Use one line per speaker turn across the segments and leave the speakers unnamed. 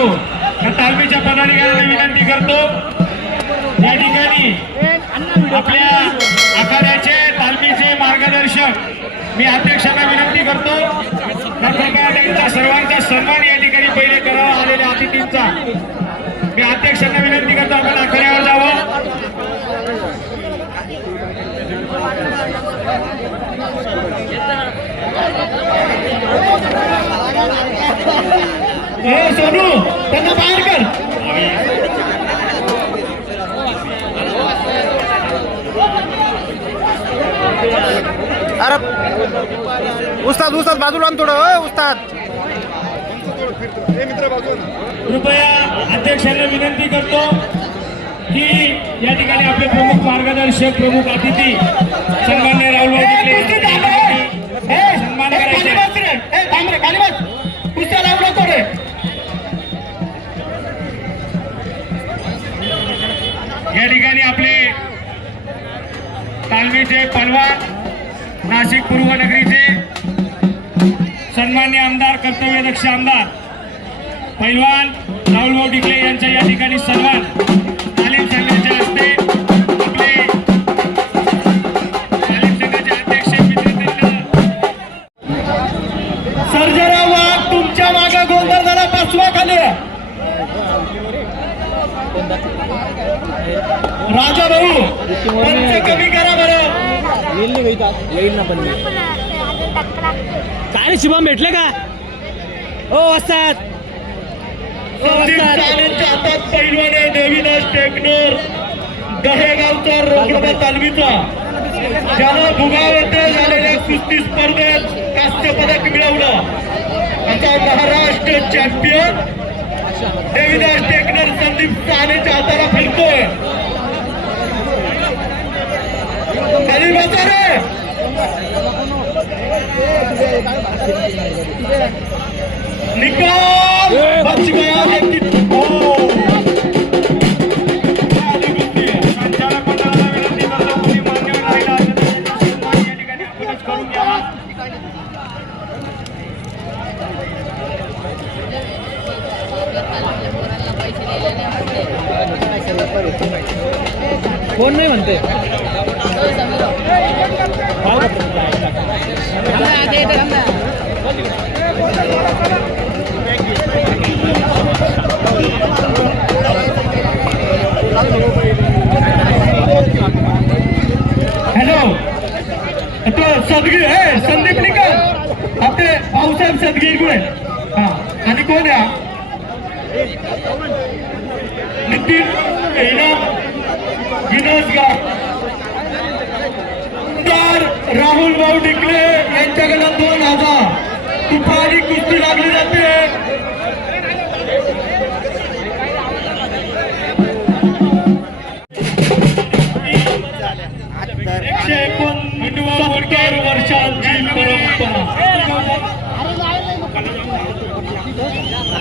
जाऊ या तालमीच्या पदाधिकाऱ्यांना विनंती करतो. या ठिकाणी आपल्या आखाड्याचे तालमीचे मार्गदर्शक मी अध्यक्षांना विनंती करतो. तर कृपया त्यांचा सर्वांचा सन्मान या ठिकाणी पहिले करावा आलेल्या अतिथींचा. मी अध्यक्ष विनंती करतो आपण आखाड्यावर जावं हो सोनू त्यांना बाहेर कर.
अरे उस्ताद उस्ताद बाजूला आण थोडं उस्ताद.
कृपया अध्यक्षांना विनंती करतो की या ठिकाणी आपले प्रमुख मार्गदर्शक प्रमुख अतिथी सन्मान्य या ठिकाणी आपले तालमीचे पलवान नाशिक पूर्व नगरीचे सन्मान्य आमदार कर्तव्यदक्ष आमदार पैलवान राहुल भाऊ डिकले यांचा या ठिकाणी सन्मान. राजा भाऊ पंच कमी करा बरं.
काय रे शुभम भेटले का? हो असतात
सानेंच्या हातात पैलवान देवीदास टेकनर. दहेगावचा रोकडा तालमीचा ज्यानं भुगावते झालेल्या कुस्ती स्पर्धेत कास्य पदक मिळवलं. असा महाराष्ट्र चॅम्पियन देवीदास टेकनर निकाल! बच गया लेकिन कोणी राहिला असेल तर त्याचा सन्मान या ठिकाणी आपणच करून घ्यावा
कोण नाही म्हणते
हॅलो तो सदगीर हे संदीप निकम आपले भाऊसाहेब सदगीर गुळे हा. आणि कोण या नितीन इनाम गिनसगाव तर राहुल भाऊ डिकले यांच्याकडे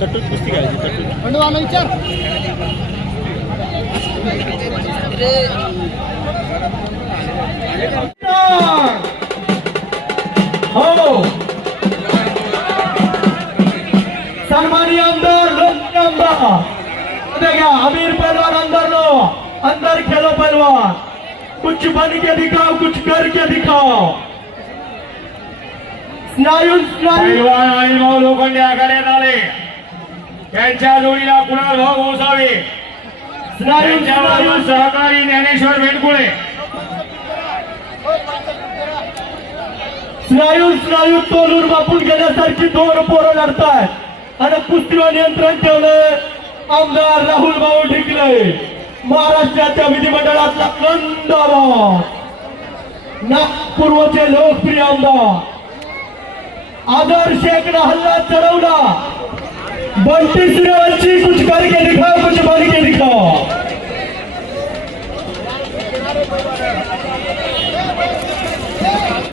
तट्टूत कुस्ती घ्यायची तट्टूत
खंडवाला विचार.
हो. सन्मानी आमदार लोकप्रिय आमदार उद्या घ्या अमीर पहलवान अंदर लो. अंदर खेलो पहलवान कुछ बन के दिखाओ कुछ करके दिखाओ. स्नायू स्नायू. आणि भाऊ लोखंडे आघाड्यात आले. त्यांच्या जोडीला कुणाल भाऊ गोसावे. स्नायू स्नायू सहकारी ज्ञानेश्वर वेणकुळे स्नायू स्नायू तोलून बापून गेल्यासारखी दोन पोरं लढतायत आणि कुस्तीवर नियंत्रण ठेवलं आमदार राहुल भाऊ ढिकले. महाराष्ट्राच्या विधिमंडळातला नंदाबाद नागपूरचे लोकप्रिय आमदार. आदर शेखला हल्ला चढवला. बंटी श्रीवंशी कुछ करके दिखाओ कुछ बन के